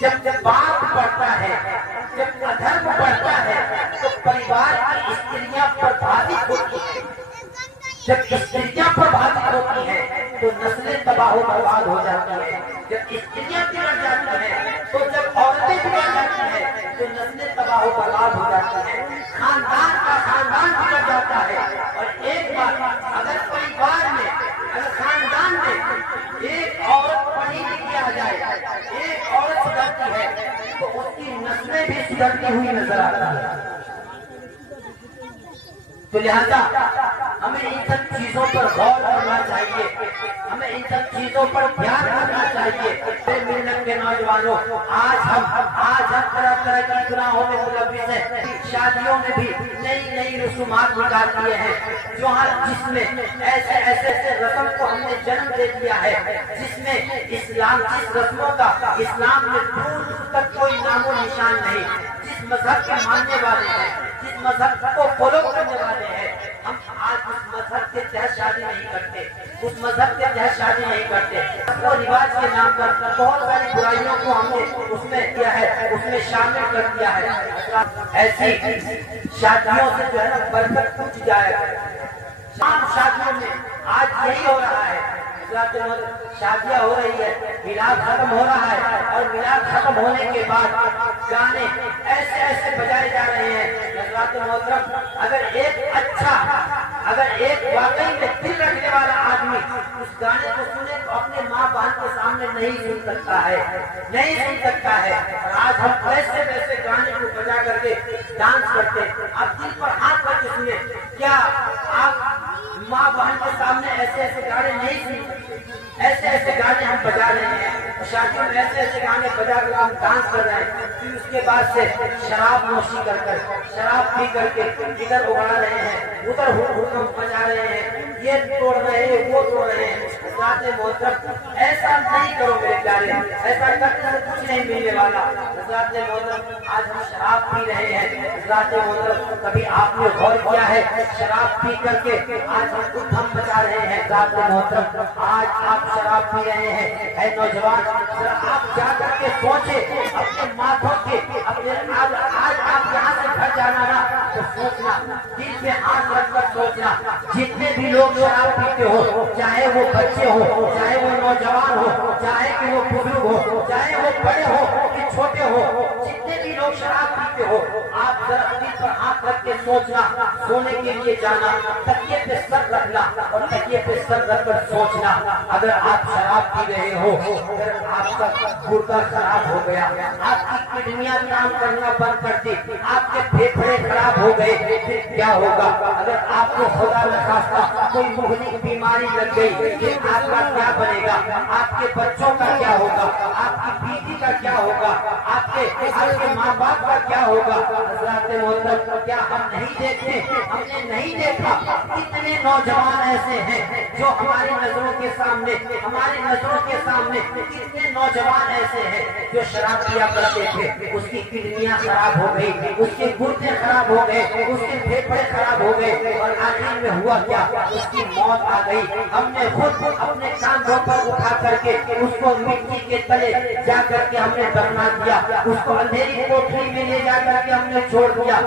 جب بات بڑھتا ہے، جب ادھرم بڑھتا ہے تو پریوار کی استریاں پربھاوت ہوتی ہیں۔ جب استریاں پربھاوت ہوتی ہیں تو نسلیں تباہ و برباد ہو جاتی ہیں۔ جب استریاں بگڑ جاتی ہیں تو جب عورتیں بگڑ جاتی ہیں تو نسلیں تباہ و برباد ہو جاتی ہیں، خاندان کا خاندان بگڑ جاتا ہے۔ اور ایک بات، اگر پریوار میں، اگر خاندان میں ایک عورت پڑھی لکھی آ جائے، ایک عورت سدھرتی ہے تو اس کی نسلیں بھی سدھرتی ہوئی نظر آتی ہیں۔ تو لہذا ہمیں ان سب چیزوں پر غور کرنا چاہیے، ہمیں ان سب چیزوں پر دھیان رکھنا چاہیے۔ ملت کے نوجوانوں، آج ہم طرح طرح کی گناہوں میں ملوث ہیں۔ شادیوں میں بھی نئی نئی رسومات نکال دیے ہیں، جس میں ایسے رسم کو ہم نے جنم دے دیا ہے جس میں اسلام، جس رسموں کا اسلام میں دور تک کوئی نام و نشان نہیں۔ جس مذہب کے ماننے والے ہیں، جس مذہب کو فالو کرنے والے ہیں، ہم آج اس مذہب کے تحت شادی نہیں کرتے، اس مذہب کے تحت شادی نہیں کرتے۔ وہ رواج کے نام پر بہت ساری برائیوں کو ہم نے اس میں کیا ہے، اس میں شامل کر دیا ہے۔ ایسی شادیوں سے جو ہے نا برکت ٹوٹ جائے گا۔ تمام شادیوں میں آج یہی ہو رہا ہے، شادیاں ہو رہی ہے، میلاد ختم ہو رہا ہے، اور میلاد ختم ہونے کے بعد گانے ایسے ایسے بجائے جا رہے ہیں۔ حضرات محترم، اگر ایک واقعی میں دل رکھنے والا آدمی اس گانے کو سنے تو اپنے ماں بہن کے سامنے نہیں سن سکتا ہے، نہیں سن سکتا ہے۔ اور آج ہم ویسے ویسے گانے کو بجا کر کے ڈانس کرتے ہیں۔ آپ دل پر ہاتھ رکھ کے سنیں، کیا آپ ماں بہن کے سامنے ایسے ایسے گانے نہیں سن سکتے؟ ایسے ایسے گانے ہم بجا رہے ہیں، اور شادیوں میں ایسے ایسے گانے بجا کر ہم ڈانس کر رہے ہیں۔ پھر اس کے بعد سے شراب نوشی کر کر، شراب پی کر کے ادھر اگا رہے ہیں، ادھر حکم بجا رہے ہیں، یہ توڑ رہے ہیں، وہ توڑ رہے ہیں۔ حضرات محترم، ایسا نہیں کرو میرے پیارے، ایسا کر کچھ نہیں ملنے والا۔ حضرات محترم، آج ہم شراب پی رہے ہیں۔ حضرات محترم، کبھی آپ نے غور کیا ہے شراب پی کر کے آج ہم خود ہم بچا رہے ہیں؟ حضرات محترم، آج آپ شراب پی رہے ہیں، اے نوجوان، آپ جا کر کے سوچے اپنے ماتھوں کے، آج آپ یہاں سے گھر جانا نا تو سوچنا، دل پہ ہاتھ رکھ کر سوچنا، جتنے بھی لوگ شراب پیتے ہو، چاہے وہ بچے ہو، چاہے وہ نوجوان ہو، چاہے کہ وہ بزرگ ہو، چاہے وہ بڑے ہو کہ چھوٹے ہو، جتنے بھی لوگ شراب پیتے ہو، آپ ذرا دل پر ہاتھ رکھ کے سوچنا، سونے کے لیے جانا، تکیے پہ سر رکھنا اور تکیے پہ سر رکھ کر سوچنا، اگر آپ شراب پی رہے ہو، اگر آپ کا گردہ خراب ہو گیا، آپ کی کڈنیاں کام کرنا بند کر دی، آپ کے پھیپھڑے خراب ہو گئے، پھر کیا ہوگا؟ اگر آپ کو خدا نخواستہ کوئی مہلک بیماری لگ گئی، پھر آپ کا کیا بنے گا؟ آپ کے بچوں کا کیا ہوگا؟ آپ کی بیوی کا کیا ہوگا؟ آپ کے ماں باپ کا کیا ہوگا؟ حضرات محترم، کیا ہم نہیں دیکھتے؟ ہم نے نہیں دیکھا کتنے نوجوان ایسے ہیں جو ہماری نظروں کے سامنے، کتنے نوجوان ایسے ہیں جو شراب پیا کرتے تھے، اس کی کڈنیاں خراب ہو گئی، اس کے گردے خراب ہو گئے، اس کے پھیپھڑے خراب ہو گئے، اور آخر میں ہوا کیا؟ اس کی موت آ گئی۔ ہم نے خود اپنے کاندھوں پر اٹھا کر کے اس کو مٹی کے تلے جا کر کے ہم نے دفنا دیا، اس کو اندھیری کوٹری میں لے جا کر کے ہم نے چھوڑ دیا۔